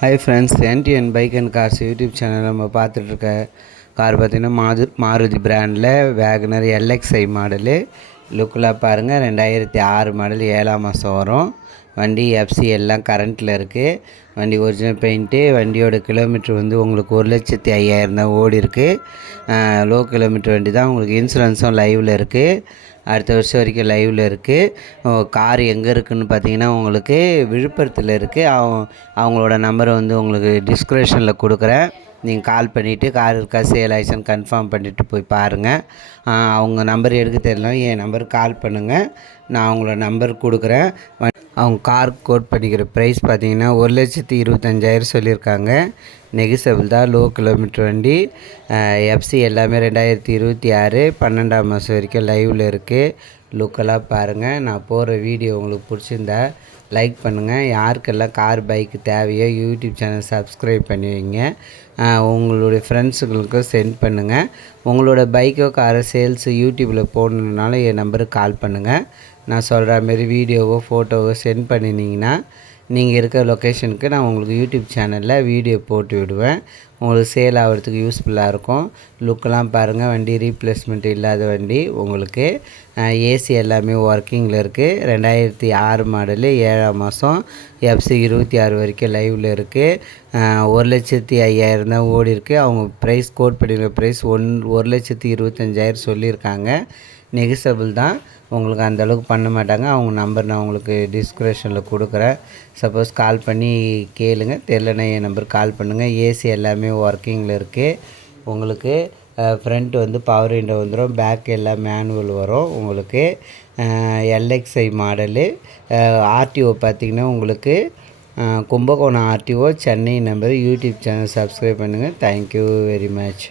Hi friends, NTN bike and cars YouTube channel நம்ம பார்த்துட்ருக்க car பார்த்திங்கன்னா மாருதி பிராண்டில் வேகனர் எல்எக்ஸ்ஐ மாடலு. லுக்கில் பாருங்கள், 2006 மாடல் 7ஆம் மாதம் வரும். வண்டி எஃப்சி எல்லாம் கரண்ட்டில் இருக்குது. வண்டி ஒரிஜினல் பெயிண்ட்டு. வண்டியோட கிலோமீட்ரு வந்து உங்களுக்கு 1,05,000 தான் ஓடி இருக்குது. லோ கிலோமீட்டர் வண்டி தான். உங்களுக்கு இன்சூரன்ஸும் லைவில் இருக்குது. அடுத்த வருஷம் வரைக்கும் லைவில் இருக்குது. கார் எங்கே இருக்குதுன்னு பார்த்தீங்கன்னா உங்களுக்கு விழுப்புரத்தில் இருக்குது. அவங்களோட நம்பரை வந்து உங்களுக்கு டிஸ்கிரிப்ஷனில் கொடுக்குறேன். நீங்கள் கால் பண்ணிவிட்டு கார் இருக்கா சேல் ஆயிடுச்சுன்னு கன்ஃபார்ம் பண்ணிவிட்டு போய் பாருங்கள். அவங்க நம்பர் எடுக்க தெரியலாம், என் நம்பருக்கு கால் பண்ணுங்கள். நான் அவங்களோட நம்பர் கொடுக்குறேன். அவங்க கார் கோட் பண்ணிக்கிற ப்ரைஸ் பார்த்தீங்கன்னா 1,25,000 சொல்லியிருக்காங்க. நெகிசபிள் தான். லோ கிலோமீட்டர் வண்டி. எஃப்சி எல்லாமே 2026 12ஆம் மாதம் வரைக்கும் லைவில் இருக்குது. லுக்கெல்லாம் பாருங்கள். நான் போடுற வீடியோ உங்களுக்கு பிடிச்சிருந்தா லைக் பண்ணுங்கள். யாருக்கெல்லாம் கார் பைக்கு தேவையோ யூடியூப் சேனல் சப்ஸ்கிரைப் பண்ணி வைங்க. உங்களுடைய ஃப்ரெண்ட்ஸுங்களுக்கும் சென்ட் பண்ணுங்கள். உங்களோட பைக்கோ காரோ சேல்ஸு யூடியூப்பில் போடணுன்னாலும் என் நம்பருக்கு கால் பண்ணுங்கள். நான் சொல்கிற மாரி வீடியோவோ ஃபோட்டோவோ சென்ட் பண்ணினீங்கன்னா நீங்கள் இருக்கிற லொக்கேஷனுக்கு நான் உங்களுக்கு யூடியூப் சேனலில் வீடியோ போட்டு விடுவேன். உங்களுக்கு சேல் ஆகிறதுக்கு யூஸ்ஃபுல்லாக இருக்கும். லுக்கெல்லாம் பாருங்கள். வண்டி ரீப்ளேஸ்மெண்ட் இல்லாத வண்டி. உங்களுக்கு ஏசி எல்லாமே ஒர்க்கிங்கில் இருக்குது. 2006 மாடலு 7ஆம் மாதம் எஃப்சி 26 வரைக்கும் லைவில் இருக்குது. 1,05,000 தான் ஓடி இருக்குது. அவங்க ப்ரைஸ் கோட் பண்ணிக்கிற ப்ரைஸ் 1,25,000 சொல்லியிருக்காங்க. நெகிசபிள் தான். உங்களுக்கு அந்தளவுக்கு பண்ண மாட்டாங்க. அவங்க நம்பர் நான் உங்களுக்கு டிஸ்கிரிப்ஷனில் கொடுக்குறேன். சப்போஸ் கால் பண்ணி கேளுங்க. தெரிலனா என் நம்பர் கால் பண்ணுங்கள். ஏசி எல்லாமே ஒர்க்கிங்கில் இருக்குது. உங்களுக்கு ஃப்ரண்ட் வந்து பவர் விண்டோ வந்துடும். பேக் எல்லாம் மேனுவல் வரும். உங்களுக்கு எல்எக்ஸ்ஐ மாடலு. ஆர்டிஓ பார்த்திங்கன்னா உங்களுக்கு Kumbakonam RTO, Chennai number. YouTube channel subscribe பண்ணுங்கள். Thank you very much.